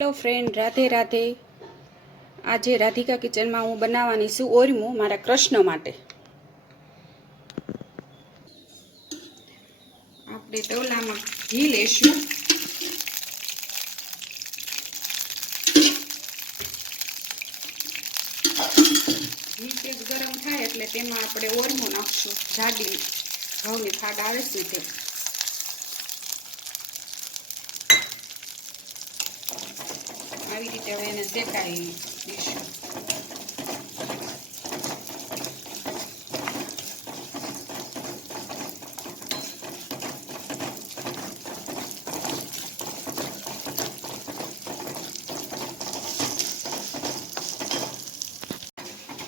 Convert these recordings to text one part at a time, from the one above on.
Hello friend, Radhe Radhe. આજે રાધિકા કિચનમાં હું બનાવવાની છું ઓરમું મારા કૃષ્ણ માટે। આપણે તવલામાં ઘી લેશું। ઘી તેજ ગરમ થાય એટલે તેમાં આપણે ઓરમું નાખશું। જાડી ઘઉંની ખાડ આવે છે તે આવી રીતે હવે એને શેકાઈ દઈશું।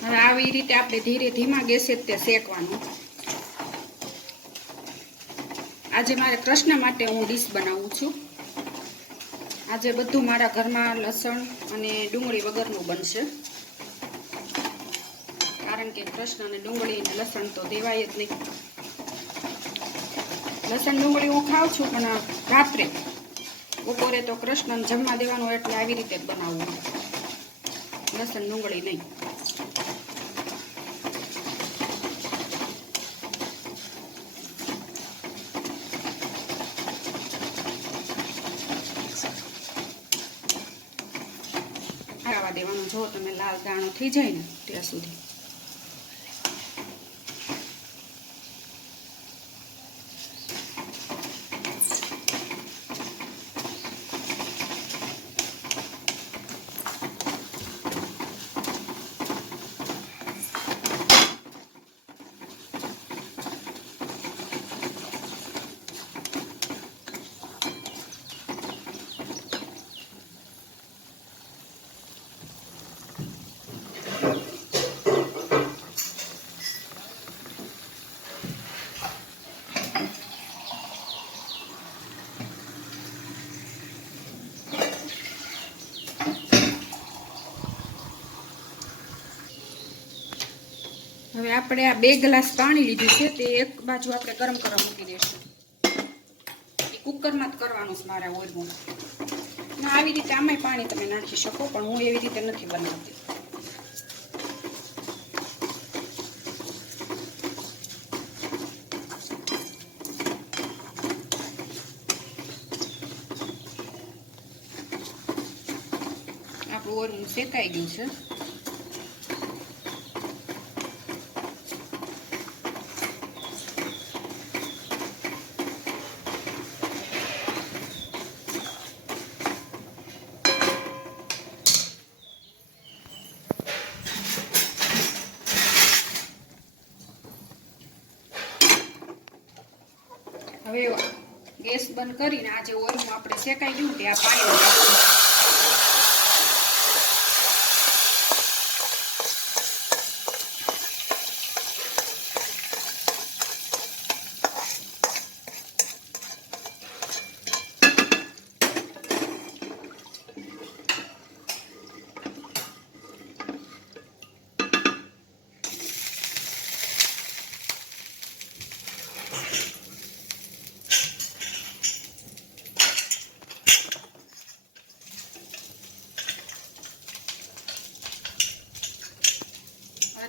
હવે આવી રીતે આપણે ધીમા ગેસે તે શેકવાનું। આજે મારે કૃષ્ણ માટે હું ડીશ બનાવું છું। આજે બધું મારા ઘરમાં લસણ અને ડુંગળી વગરનું બનશે, કારણ કે કૃષ્ણ અને ડુંગળી અને લસણ તો દેવાય જ નહીં। લસણ ડુંગળી હું ખાઉં છું, પણ રાત્રે બપોરે તો કૃષ્ણને જમવા દેવાનું એટલે આવી રીતે જ બનાવવું, લસણ ડુંગળી નહીં। ખાવા દેવાનું, જો તમે લાલ દાણો થઈ જાય ને ત્યાં સુધી। હવે આપણે આ 2 ગ્લાસ પાણી લીધું છે, તે એક બાજુ આપણે ગરમ કરવા મૂકી દઈશું। એ કુકરમાં જ કરવાનું છે મારા ઓરમું। આવી રીતે આમાંય પાણી તમે નાખી શકો, પણ હું એવી રીતે નથી બનાવતી। આપણું ઓરમું શેકાઈ ગયું છે। હવે ગેસ બંધ કરીને આ જે ઓરમું આપણે શેકાઈ ગયું તે આ પાણી નાખશું।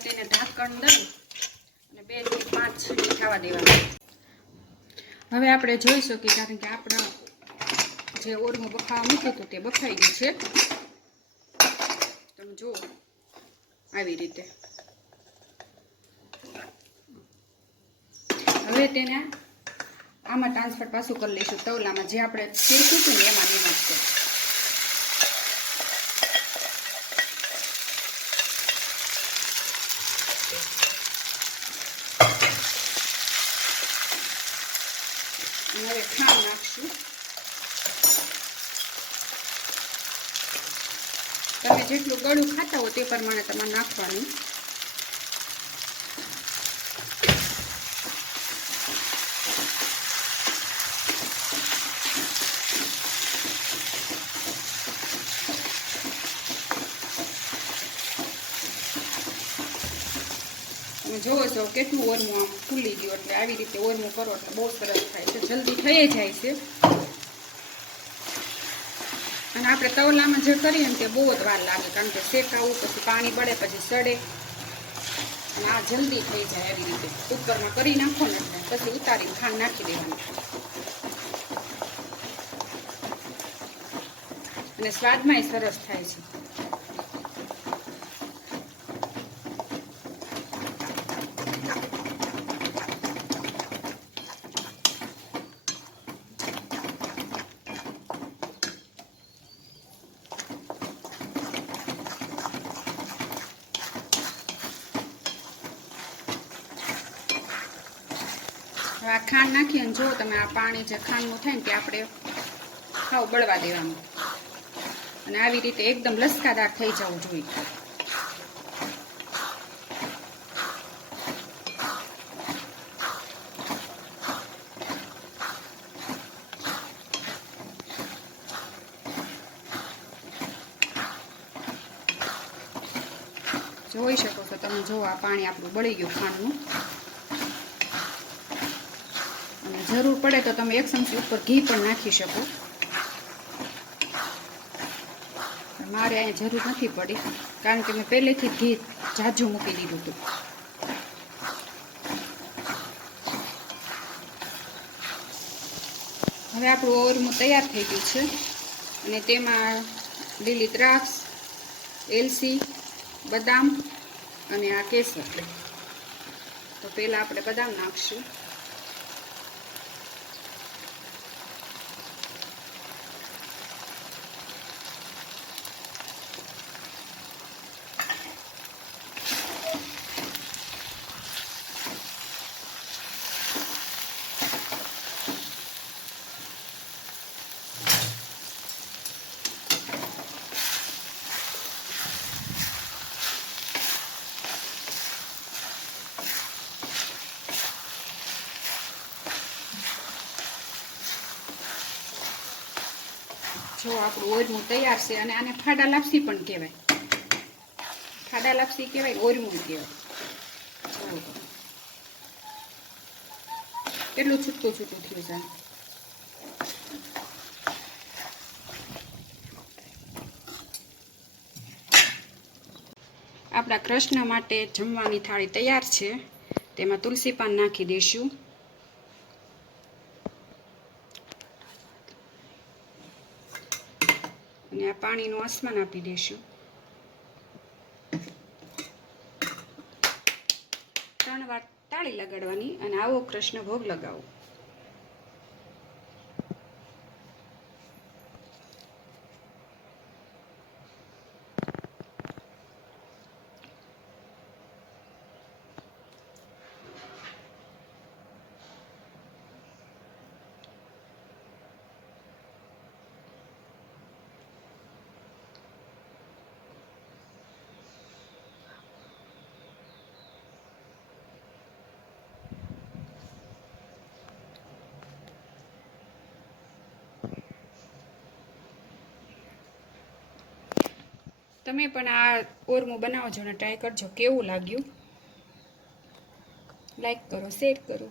તેને ઢાંકણ દઈ અને 2 થી 5 સીટી થવા દેવાનું। હવે આપણે જોઈ શકીએ, કારણ કે આપણા જે ઓરમું બફાવા મૂક્યું હતું તે બફાઈ ગયું છે। તમે જુઓ આવી રીતે। હવે તેને આમાં ટ્રાન્સફર પાછું કરી લઈશું તવલામાં, જે આપણે શેક્યું હતું ને એમાં નાખશું। હવે ખાંડ નાખશું। તમે જેટલું ગળું ખાતા હો તે પ્રમાણે તમારે નાખવાનું। તમે જોવો છો કેટલું ઓરમું આમ ફૂલી ગયું, એટલે આવી રીતે ઓરમું કરો એટલે બહુ સરસ થાય છે, જલ્દી થઈ જાય છે। અને આપણે તવલામાં જે કરીએ ને તે બહુ જ વાર લાગે, કારણ કે શેકાવું, પછી પાણી બળે, પછી સડે. અને આ જલ્દી થઈ જાય એવી રીતે કુકરમાં કરી નાખો ને એટલે પછી ઉતારીને ખાંડ નાખી દેવાની. અને સ્વાદમાંય સરસ થાય છે. આ ખાંડ નાખી અને જો તમે આ પાણી જે ખાંડનું થાય ને તે આપણે ખાવ બળવા દેવાનું. અને આવી રીતે એકદમ લસકાદાર થઈ જવું જોઈએ. જોઈ શકો છો તમે, જો આ પાણી આપણું બળી ગયું ખાંડનું. જરૂર પડે તો તમે 1 ચમચી ઉપર ઘી પણ નાખી શકો. મારે અહીંયા જરૂર નથી પડી, કારણ કે મેં પહેલેથી જ ઘી ઝાઝું મૂકી દીધું હતું. હવે આપણું ઓરમું તૈયાર થઈ ગયું છે. અને તેમાં લીલી દ્રાક્ષ, એલચી, બદામ અને આ કેસર. તો પહેલાં આપણે બદામ નાખશું. જો આપણું ઓરમું તૈયાર છે. અને આને ફાડા લાપસી પણ કહેવાય. ફાડા લાપસી કહેવાય, ઓરમું કહેવાય. કેટલું છૂટું છૂટું થયું છે. આપણા કૃષ્ણ માટે જમવાની થાળી તૈયાર છે. તેમાં તુલસી પાન નાખી દઈશું. અને આ પાણીનું આસમાન આપી દઈશું. 3 વાર તાળી લગાડવાની અને આવો કૃષ્ણ ભોગ લગાવો. તમે પણ આ ઓરમું બનાવજો અને ટ્રાય કરજો કેવું લાગ્યું. લાઈક કરો, શેર કરો.